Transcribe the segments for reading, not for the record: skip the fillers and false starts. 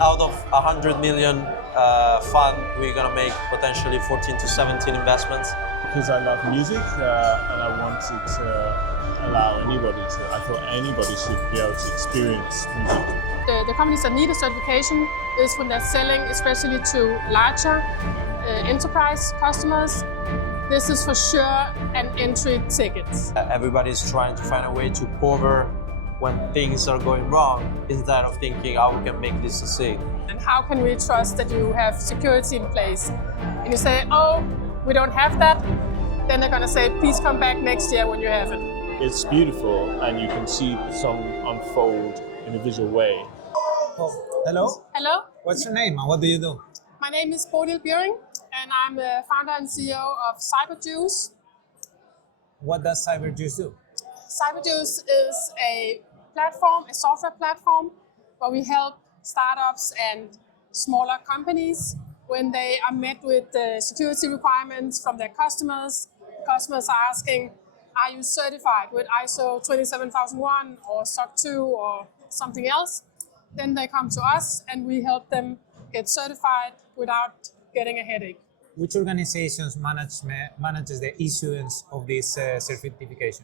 Out of 100 million fund, we're gonna make potentially 14 to 17 investments. Because I love music and I wanted to allow I thought anybody should be able to experience music. The companies that need a certification is when they're selling, especially to larger enterprise customers. This is for sure an entry ticket. Everybody's trying to find a way to cover when things are going wrong instead of thinking how we can make this succeed. And how can we trust that you have security in place? And you say, oh, we don't have that, then they're gonna say, please come back next year when you have it. It's beautiful and you can see the song unfold in a visual way. Oh, hello? Hello, What's your name and what do you do? my name is Bodil Biering and I'm the founder and CEO of Cyberjuice. What does Cyberjuice do? Cyberjuice is a platform, a software platform, where we help startups and smaller companies when they are met with security requirements from their customers. Customers are asking, are you certified with ISO 27001 or SOC 2 or something else? Then they come to us and we help them get certified without getting a headache. Which organizations manages the issuance of these certifications?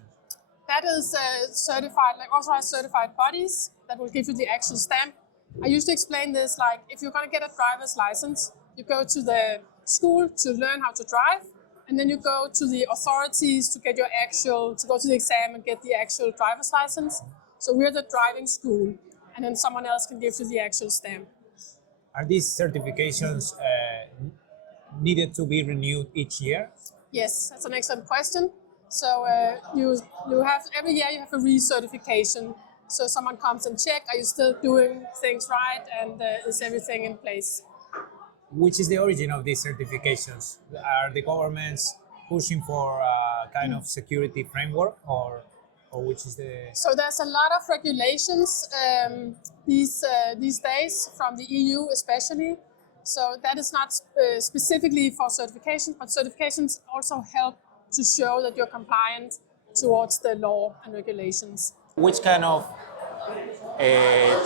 That is certified, like authorized certified bodies that will give you the actual stamp. I used to explain this like if you're going to get a driver's license, you go to the school to learn how to drive, and then you go to the authorities to get to go to the exam and get the actual driver's license. So we're the driving school, and then someone else can give you the actual stamp. Are these certifications needed to be renewed each year? Yes, that's an excellent question. So you have every year you have a recertification. So someone comes and check, are you still doing things right, and is everything in place? Which is the origin of these certifications? Are the governments pushing for a kind of security framework, or which is the? So there's a lot of regulations these days from the EU especially. So that is not specifically for certifications, but certifications also help to show that you're compliant towards the law and regulations. Which kind of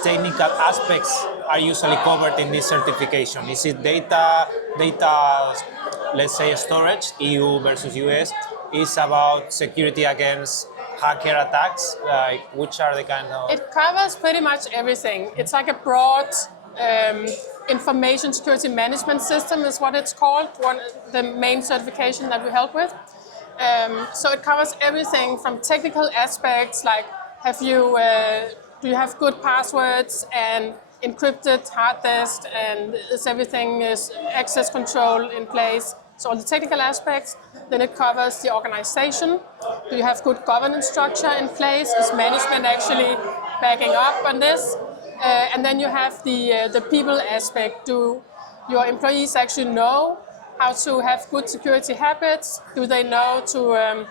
technical aspects are usually covered in this certification? Is it data, let's say storage, EU versus US? Is about security against hacker attacks? Like, which are the kind of? It covers pretty much everything. It's like a broad information security management system is what it's called, the main certification that we help with. So it covers everything from technical aspects like do you have good passwords and encrypted hard disk, and is everything is access control in place? So all the technical aspects. Then it covers the organization. Do you have good governance structure in place? Is management actually backing up on this? And then you have the people aspect. Do your employees actually know how to have good security habits? Do they know to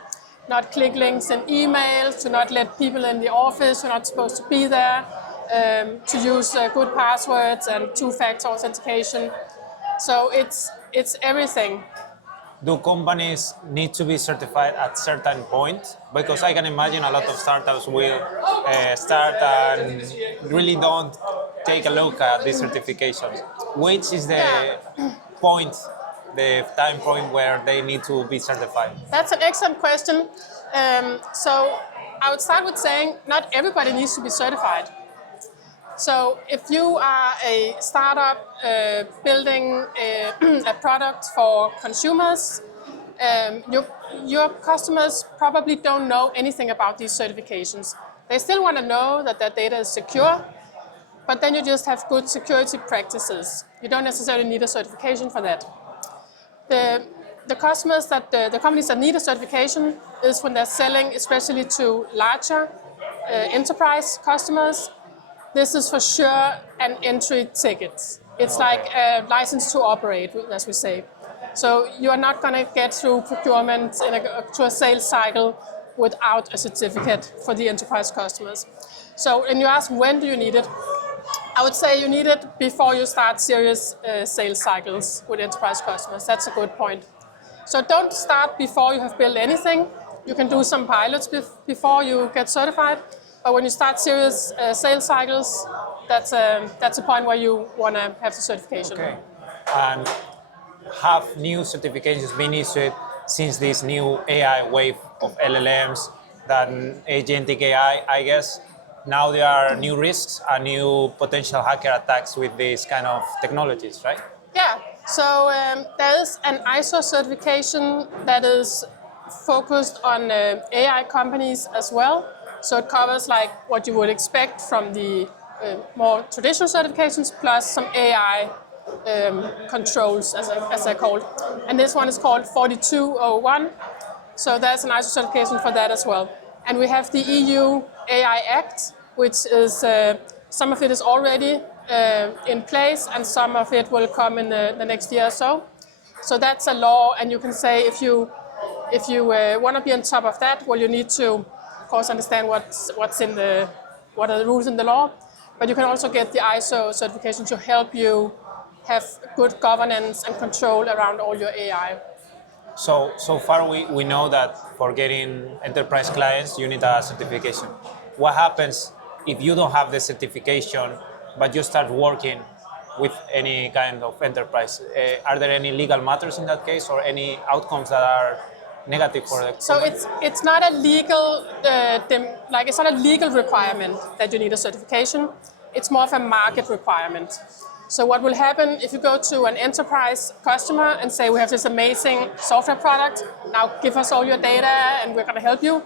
not click links in emails, to not let people in the office who are not supposed to be there, to use good passwords and two-factor authentication? So it's everything. Do companies need to be certified at certain point? Because I can imagine a lot of startups will start and really don't take a look at these certifications. Which is the point, the time point where they need to be certified? That's an excellent question. So I would start with saying not everybody needs to be certified. So if you are a startup building a product for consumers, your customers probably don't know anything about these certifications. They still want to know that their data is secure, but then you just have good security practices. You don't necessarily need a certification for that. The companies that need a certification is when they're selling, especially to larger enterprise customers. This is for sure an entry ticket. It's like a license to operate, as we say. So you are not going to get through procurement to a sales cycle without a certificate for the enterprise customers. So, and you ask, when do you need it? I would say you need it before you start serious sales cycles with enterprise customers. That's a good point. So don't start before you have built anything. You can do some pilots before you get certified, But when you start serious sales cycles, that's a point where you want to have the certification. Okay. And have new certifications been issued since this new AI wave of LLMs, that agentic AI, I guess? Now there are new risks and new potential hacker attacks with these kind of technologies, right? Yeah, so there is an ISO certification that is focused on AI companies as well. So it covers like what you would expect from the more traditional certifications plus some AI controls, as they're called. And this one is called 4201. So there's an ISO certification for that as well. And we have the EU AI Act, which is some of it is already in place, and some of it will come in the next year or so. So that's a law, and you can say if you want to be on top of that, well, you need to, of course, understand what are the rules in the law. But you can also get the ISO certification to help you have good governance and control around all your AI. So far we know that for getting enterprise clients, you need a certification. What happens if you don't have the certification, but you start working with any kind of enterprise? Are there any legal matters in that case, or any outcomes that are negative for the So it's not a legal it's not a legal requirement that you need a certification. It's more of a market requirement. So what will happen if you go to an enterprise customer and say, we have this amazing software product, now give us all your data and we're going to help you.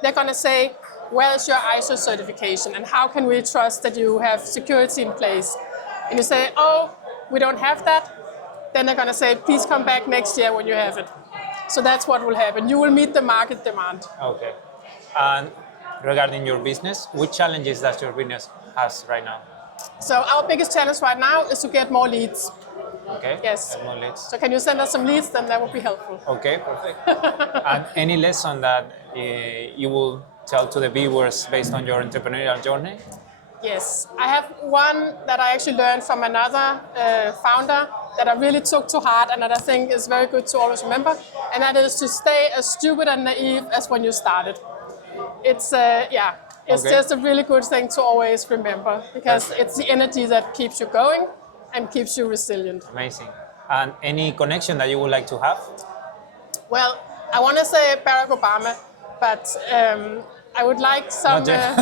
They're going to say, where is your ISO certification and how can we trust that you have security in place? And you say, oh, we don't have that. Then they're going to say, please come back next year when you have it. So that's what will happen. You will meet the market demand. Okay. And regarding your business, which challenges does your business has right now? So our biggest challenge right now is to get more leads. Okay. Yes. More leads. So can you send us some leads? Then that would be helpful. Okay, perfect. And any lesson that you will tell to the viewers based on your entrepreneurial journey? Yes, I have one that I actually learned from another founder that I really took to heart and that I think is very good to always remember, and that is to stay as stupid and naive as when you started. It's Okay. just a really good thing to always remember, because it's the energy that keeps you going and keeps you resilient. Amazing. And any connection that you would like to have? Well, I want to say Barack Obama, but I would like some... Not yet.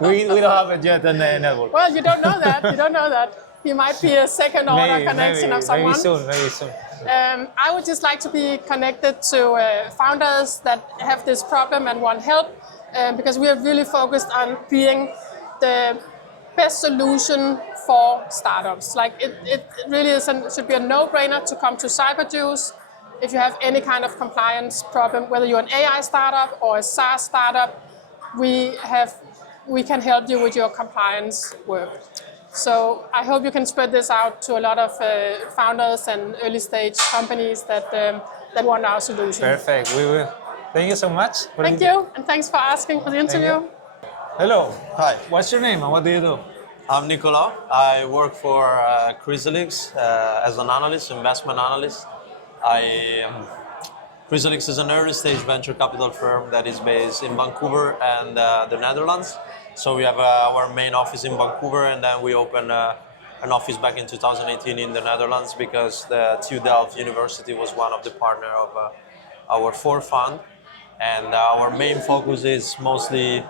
We don't have it yet in the network. Well, you don't know that. You don't know that. He might be a second order connection of someone. Maybe soon. I would just like to be connected to founders that have this problem and want help, because we are really focused on being the best solution for startups. Like it really should be a no-brainer to come to Cyberjuice if you have any kind of compliance problem, whether you're an AI startup or a SaaS startup. We can help you with your compliance work. So I hope you can spread this out to a lot of founders and early stage companies that want our solution. Perfect. We will. Thank you so much. Thank you, and thanks for asking for the interview. Hello. Hi, What's your name and what do you do? I'm Niccolò. I work for Chrysalix as an analyst, investment analyst. Chrysalix is an early stage venture capital firm that is based in Vancouver and the Netherlands. So we have our main office in Vancouver, and then we opened an office back in 2018 in the Netherlands because the TU Delft University was one of the partners of our fourth fund. And our main focus is mostly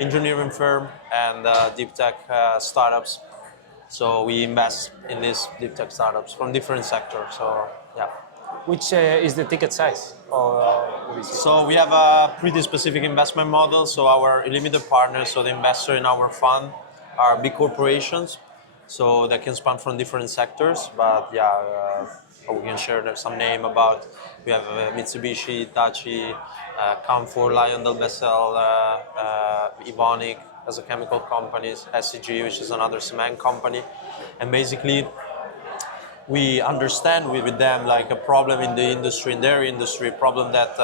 engineering firm and deep tech startups. So we invest in these deep tech startups from different sectors. So yeah. Which is the ticket size? So we have a pretty specific investment model. So our limited partners, so the investor in our fund, are big corporations. So that can span from different sectors. But yeah, we can share some name about. We have Mitsubishi, Hitachi, Camfor, LyondellBasell, Evonik as a chemical companies, SCG, which is another cement company, and basically we understand with them like a problem in the industry, in their industry, problem that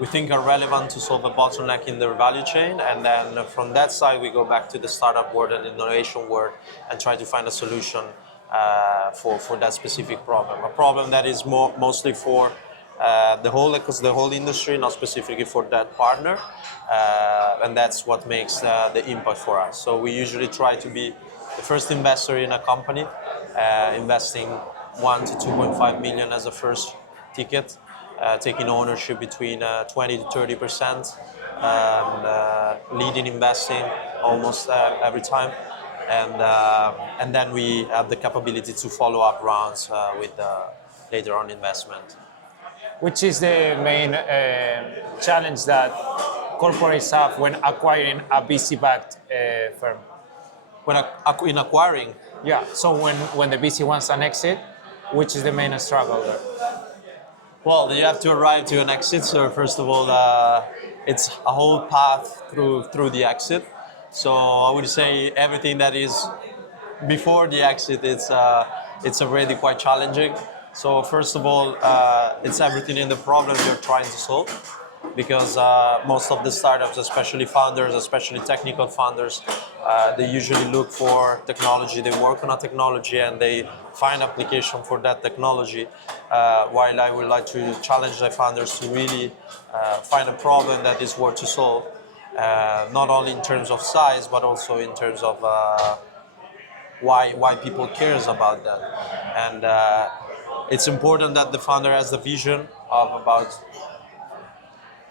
we think are relevant to solve a bottleneck in their value chain, and then from that side we go back to the startup world and innovation world and try to find a solution for that specific problem. A problem that is mostly for the whole industry, not specifically for that partner, and that's what makes the impact for us. So we usually try to be the first investor in a company, investing 1 to 2.5 million as a first ticket, taking ownership between 20 to 30%, leading investing almost every time, and then we have the capability to follow up rounds with later on investment. Which is the main challenge that corporates have when acquiring a VC-backed firm? When in acquiring, Yeah, so when the VC wants an exit, which is the main struggle there? well, you have to arrive to an exit. So first of all, it's a whole path through the exit. So I would say everything that is before the exit, it's already quite challenging. So first of all, it's everything in the problem you're trying to solve, because most of the startups, especially founders, especially technical founders, they usually look for technology. They work on a technology and they find application for that technology. While I would like to challenge the founders to really find a problem that is worth to solve, not only in terms of size, but also in terms of why people cares about that. And it's important that the founder has the vision about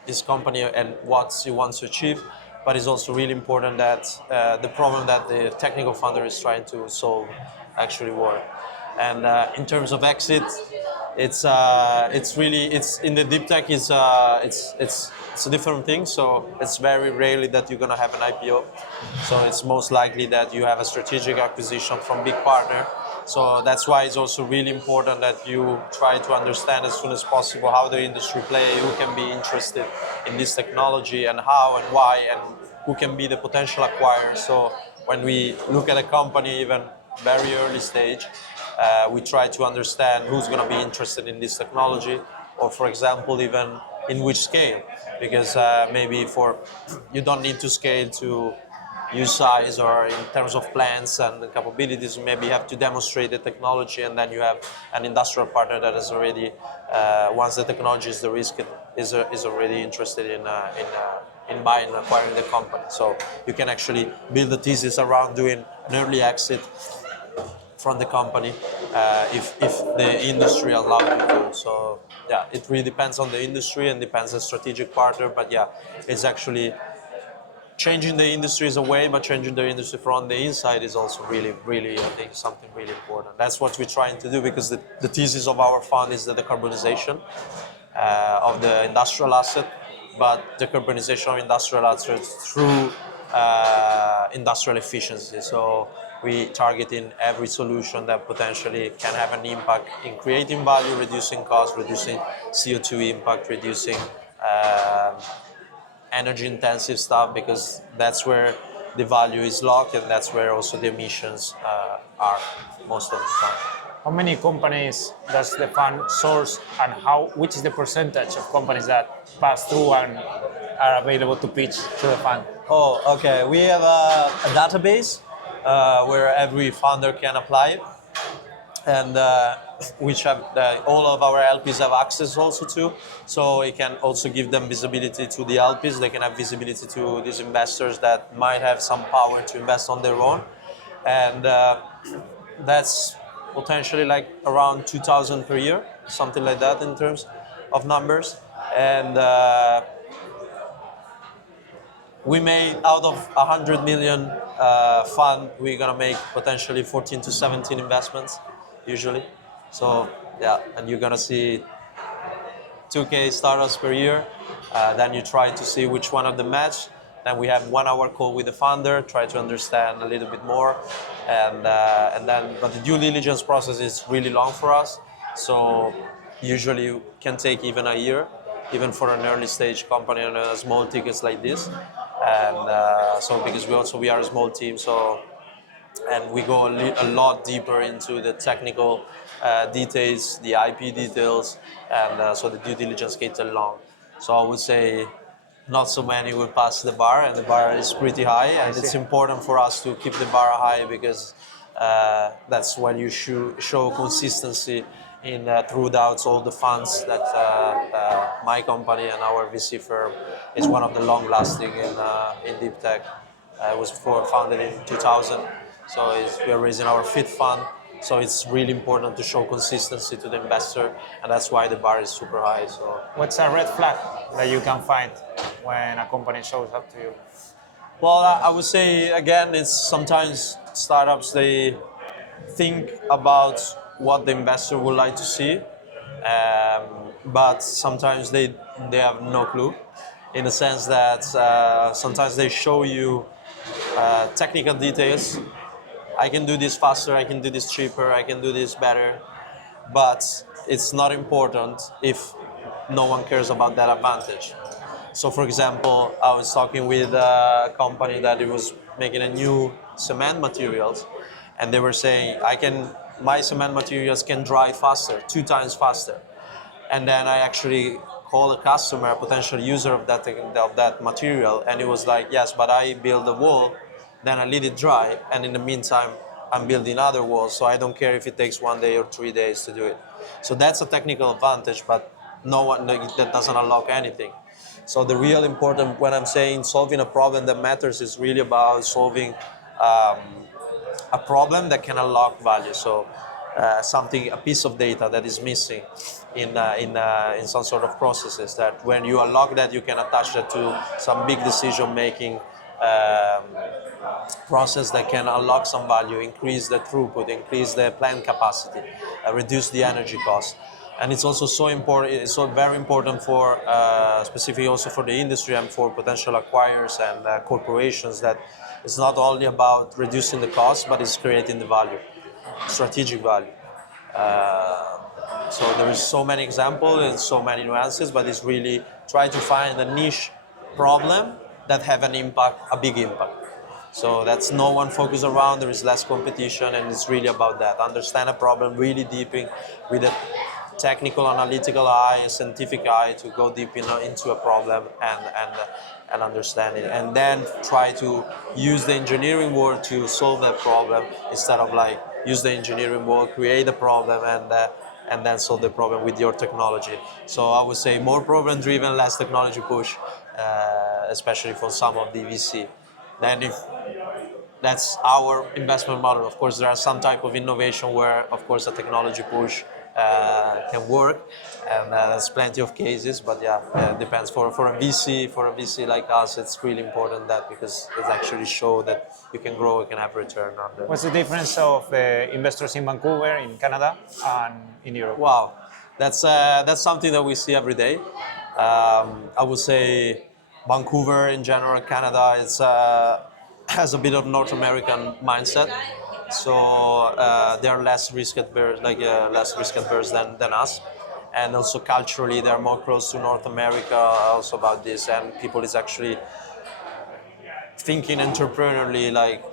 his company and what he wants to achieve, but it's also really important that the problem that the technical founder is trying to solve actually work. And in terms of exit, it's in the deep tech it's a different thing. So it's very rarely that you're gonna have an IPO. So it's most likely that you have a strategic acquisition from big partner. So that's why it's also really important that you try to understand as soon as possible how the industry play, who can be interested in this technology, and how and why, and who can be the potential acquirer. So when we look at a company, even very early stage, we try to understand who's going to be interested in this technology, or for example, even in which scale, because maybe you don't need to scale to use size, or in terms of plans and capabilities, maybe you have to demonstrate the technology, and then you have an industrial partner that is already, once the technology is the risk, is already interested in buying and acquiring the company. So you can actually build a thesis around doing an early exit from the company if the industry allows you to. So yeah, it really depends on the industry and depends on the strategic partner. But yeah, it's actually changing the industry is a way, but changing the industry from the inside is also really, really, I think, something really important. That's what we're trying to do, because the thesis of our fund is the decarbonization of the industrial asset, but decarbonization of industrial assets through industrial efficiency. So we target in every solution that potentially can have an impact in creating value, reducing costs, reducing CO2 impact, reducing energy intensive stuff, because that's where the value is locked, and that's where also the emissions are most of the time. How many companies does the fund source, and which is the percentage of companies that pass through and are available to pitch to the fund? Oh, okay. We have a database where every founder can apply, and which have all of our LPs have access also to. So it can also give them visibility to the LPs. They can have visibility to these investors that might have some power to invest on their own, and that's potentially like around 2,000 per year, something like that in terms of numbers. And we made, out of 100 million fund, we're gonna make potentially 14 to 17 investments usually. So yeah, and you're gonna see 2K startups per year. Then you try to see which one of them match. Then we have 1 hour call with the founder, try to understand a little bit more, and then, but the due diligence process is really long for us. So usually can take even a year, even for an early stage company on a small tickets like this. And so because we are a small team, so, and we go a lot deeper into the technical details, the IP details, and so the due diligence gets long. So I would say not so many will pass the bar, and the bar is pretty high, and it's important for us to keep the bar high, because that's when you show consistency throughout all the funds that my company and our VC firm is one of the long-lasting in deep tech. It was founded in 2000, so we're raising our fifth fund. So it's really important to show consistency to the investor, and that's why the bar is super high. So What's a red flag that you can find when a company shows up to you? well, I would say again, it's sometimes startups they think about what the investor would like to see, but sometimes they have no clue, in the sense that sometimes they show you technical details. I can do this faster, I can do this cheaper, I can do this better, but it's not important if no one cares about that advantage. So for example, I was talking with a company that it was making a new cement materials, and they were saying, my cement materials can dry faster, 2 times faster. And then I actually called a customer, a potential user of that material, and it was like, yes, but I build a wall, then I let it dry, and in the meantime, I'm building other walls, so I don't care if it takes 1 day or 3 days to do it. So that's a technical advantage, but that doesn't unlock anything. So the real important, when I'm saying solving a problem that matters, is really about solving a problem that can unlock value. So a piece of data that is missing in some sort of processes, that when you unlock that, you can attach that to some big decision-making process that can unlock some value, increase the throughput, increase the plant capacity, reduce the energy cost. And it's also so important, it's so very important for, specifically also for the industry and for potential acquirers and corporations, that it's not only about reducing the cost, but it's creating the value, strategic value. So there is so many examples and so many nuances, but it's really try to find a niche problem that have an impact, a big impact. So that's no one focus around, there is less competition, and it's really about that. Understand a problem really deep with a technical, analytical eye, a scientific eye, to go deep into a problem and understand it. And then try to use the engineering world to solve that problem, instead of like use the engineering world, create a problem, and then solve the problem with your technology. So I would say more problem driven, less technology push, especially for some of the VC. Then if that's our investment model. Of course, there are some type of innovation where, of course, a technology push can work, and there's plenty of cases. But yeah, it depends. For a VC like us, it's really important that, because it actually shows that you can grow, you can have return on them. What's the difference of investors in Vancouver, in Canada, and in Europe? Wow, that's something that we see every day. I would say Vancouver in general, Canada, it's has a bit of North American mindset, so they're less risk adverse, than us, and also culturally they're more close to North America also about this, and people is actually thinking entrepreneurially, like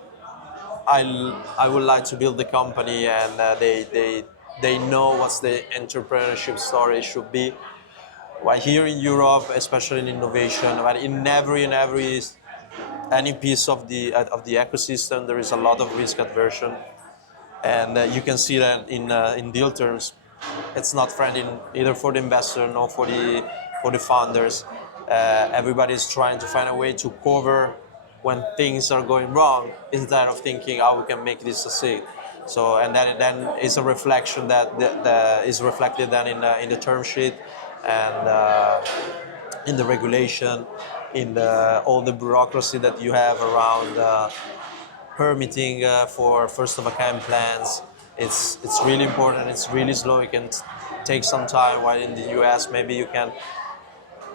I would like to build the company, and they know what's the entrepreneurship story should be. While here in Europe, especially in innovation, but in any piece of the ecosystem, there is a lot of risk aversion, and you can see that in deal terms, it's not friendly either for the investor nor for the founders. Everybody is trying to find a way to cover when things are going wrong, instead of thinking how we can make this succeed. So, and then it's a reflection that is reflected then in the term sheet, and in the regulation, in all the bureaucracy that you have around permitting for first-of-a-kind plans. It's really important. It's really slow. It can take some time. While in the US, maybe you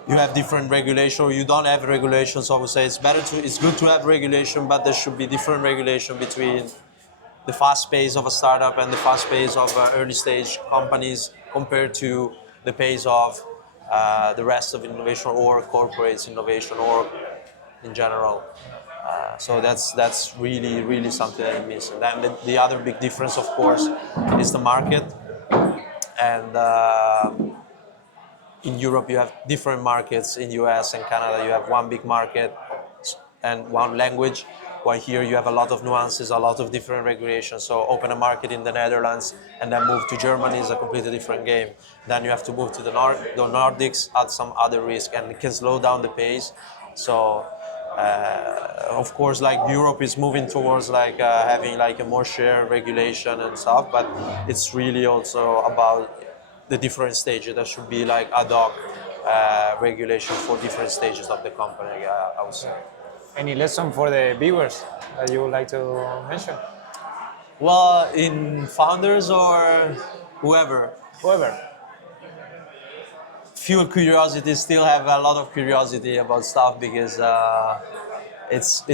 have different regulation, or you don't have regulation. So I would say it's good to have regulation, but there should be different regulation between the fast pace of a startup and the fast pace of early stage companies, compared to the pace of the rest of innovation, or corporates innovation, or in general. So that's really something that is missing. Then the other big difference, of course, is the market. And in Europe, you have different markets. In US and Canada, you have one big market and one language, while here you have a lot of nuances, a lot of different regulations. So open a market in the Netherlands and then move to Germany is a completely different game. Then you have to move to the Nordics, add some other risk, and it can slow down the pace. So of course, like Europe is moving towards like having like a more shared regulation and stuff, but it's really also about the different stages. There should be like ad hoc regulation for different stages of the company, I would say. Any lesson for the viewers that you would like to mention? Well, in founders or whoever, Whoever. fuel curiosity, still have a lot of curiosity about stuff because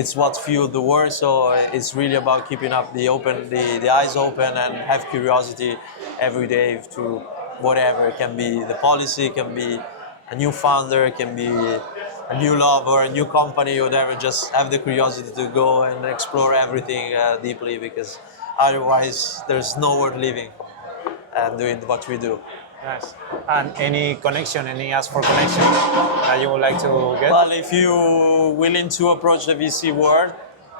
it's what fueled the work. So it's really about keeping up the eyes open and have curiosity every day to whatever. It can be the policy, it can be a new founder, it can be a new love or a new company or whatever. Just have the curiosity to go and explore everything deeply, because otherwise there's no worth living and doing what we do. Nice. And any connection, any ask for connection that you would like to get? Well, if you're willing to approach the VC world,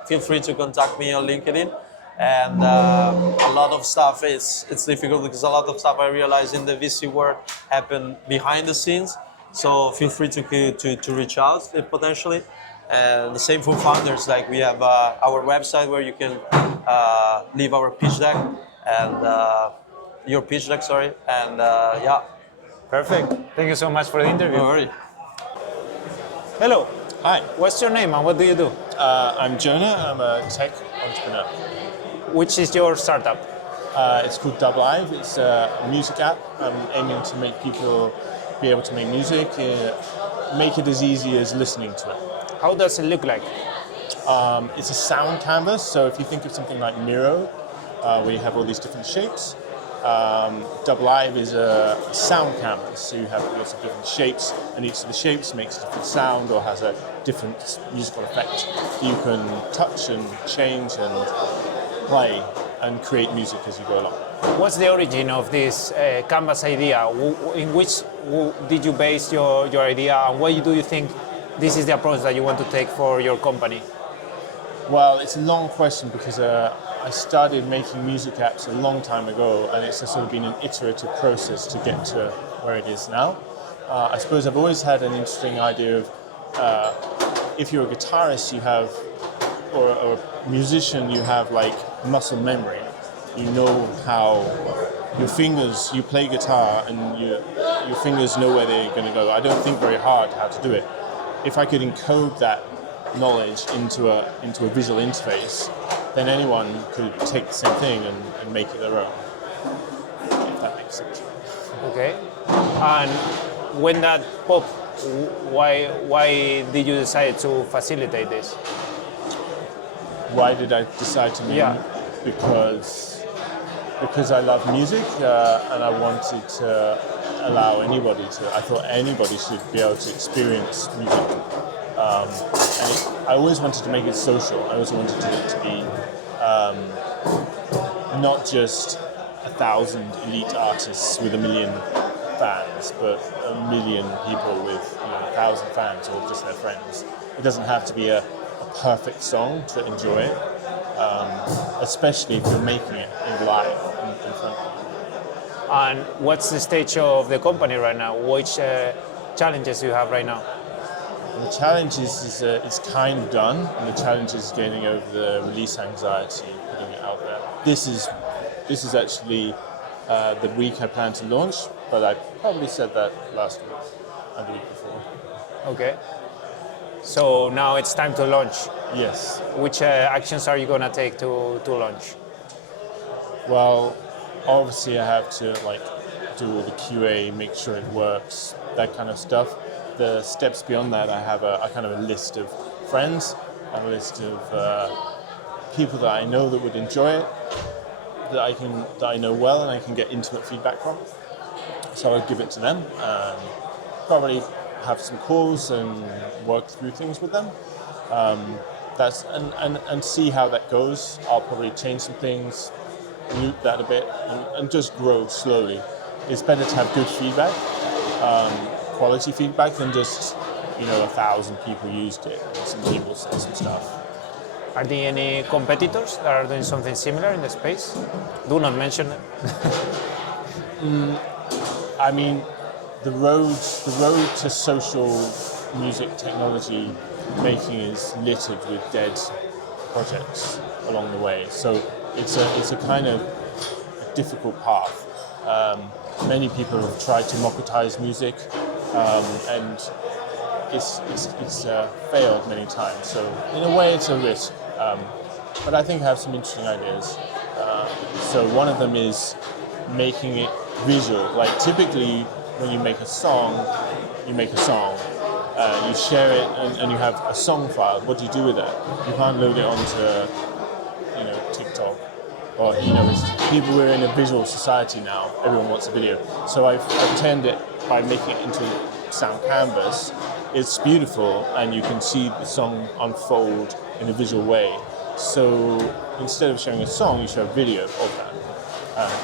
feel free to contact me on LinkedIn. And a lot of stuff, it's difficult because a lot of stuff I realize in the VC world happen behind the scenes. So feel free to reach out potentially. And the same for founders, like we have our website where you can leave our pitch deck and your pitch deck, sorry. And yeah. Perfect. Thank you so much for the interview. No worry. Hello. Hi, What's your name and what do you do? I'm Jonah. I'm a tech entrepreneur. Which is your startup? It's called Live. It's a music app. I'm aiming to make people be able to make music, make it as easy as listening to it. How does it look like? It's a sound canvas, so if you think of something like Miro, where you have all these different shapes, Live is a sound canvas, so you have lots of different shapes, and each of the shapes makes a different sound or has a different musical effect. You can touch and change and play and create music as you go along. What's the origin of this canvas idea? In which did you base your idea, and why do you think this is the approach that you want to take for your company? Well, it's a long question because I started making music apps a long time ago, and it's sort of been an iterative process to get to where it is now. I suppose I've always had an interesting idea of if you're a guitarist, you have, or a musician, you have like muscle memory. You know how your fingers, you play guitar and your fingers know where they're going to go. I don't think very hard how to do it. If I could encode that knowledge into a visual interface, then anyone could take the same thing and make it their own, if that makes sense. Okay. And when that popped, why did you decide to facilitate this? Why did I decide to make Yeah. Because I love music and I wanted to allow anybody to. I thought anybody should be able to experience music. I always wanted to make it social. I also wanted it to be not just 1,000 elite artists with 1 million fans, but 1 million people with 1,000 fans or just their friends. It doesn't have to be a perfect song to enjoy it, especially if you're making it in live in front of you. And what's the stage of the company right now? Which challenges do you have right now? And the challenge is it's kind of done, and the challenge is getting over the release anxiety, putting it out there. This is actually the week I plan to launch, but I probably said that last week and the week before. Okay. So now it's time to launch. Yes. Which actions are you gonna take to launch? Well, obviously I have to do all the QA, make sure it works, that kind of stuff. The steps beyond that, I have a kind of a list of friends, a list of people that I know that would enjoy it, that I know well and I can get intimate feedback from. So I'll give it to them and probably have some calls and work through things with them. And see how that goes. I'll probably change some things, loop that a bit, and just grow slowly. It's better to have good feedback, quality feedback, than just 1,000 people used it and some people said some stuff. Are there any competitors that are doing something similar in the space? Do not mention them. I mean, the road to social music technology making is littered with dead projects along the way. So it's a kind of a difficult path. Many people have tried to democratize music, and it's failed many times. So in a way, it's a risk. But I think I have some interesting ideas. So one of them is making it visual. Like typically, when you make a song, you share it, and you have a song file. What do you do with that? You can't load it onto, TikTok, or we're in a visual society now. Everyone wants a video. So I've turned it by making it into sound canvas. It's beautiful, and you can see the song unfold in a visual way. So instead of showing a song, you show a video of that.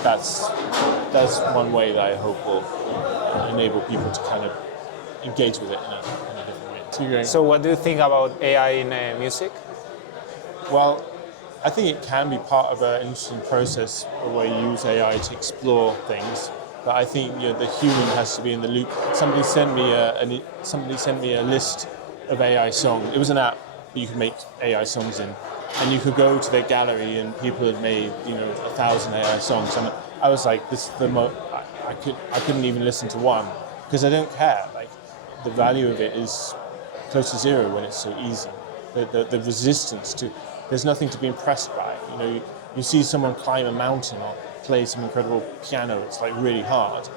That's one way that I hope will enable people to kind of engage with it in a different way. So what do you think about AI in music? Well, I think it can be part of an interesting process where you use AI to explore things. But I think the human has to be in the loop. Somebody sent me a list of AI songs. It was an app that you could make AI songs in. And you could go to their gallery, and people had made 1,000 AI songs. And I was like, this is the most. I couldn't even listen to one because I don't care. Like the value of it is close to zero when it's so easy. The resistance to there's nothing to be impressed by. You see someone climb a mountain or play some incredible piano. It's like really hard.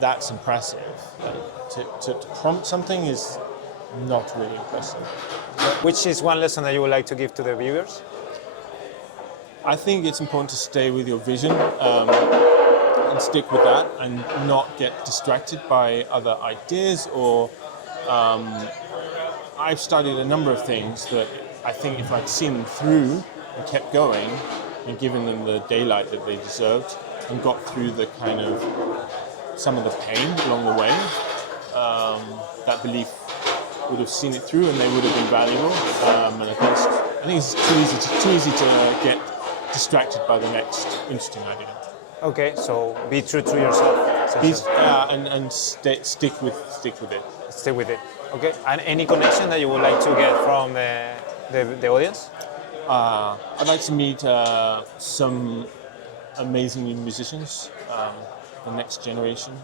That's impressive. To prompt something is not really impressive. Which is one lesson that you would like to give to the viewers? I think it's important to stay with your vision and stick with that and not get distracted by other ideas or I've studied a number of things that I think if I'd seen them through and kept going and given them the daylight that they deserved and got through the kind of some of the pain along the way, that belief would have seen it through and they would have been valuable. And I think it's too easy to get distracted by the next interesting idea. Okay, so be true to yourself. And stick with it. Stay with it. Okay, and any connection that you would like to get from the audience? I'd like to meet some amazing new musicians, the next generation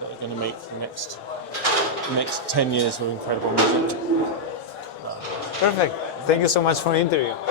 that are going to make the next 10 years of incredible music. Perfect. Thank you so much for the interview.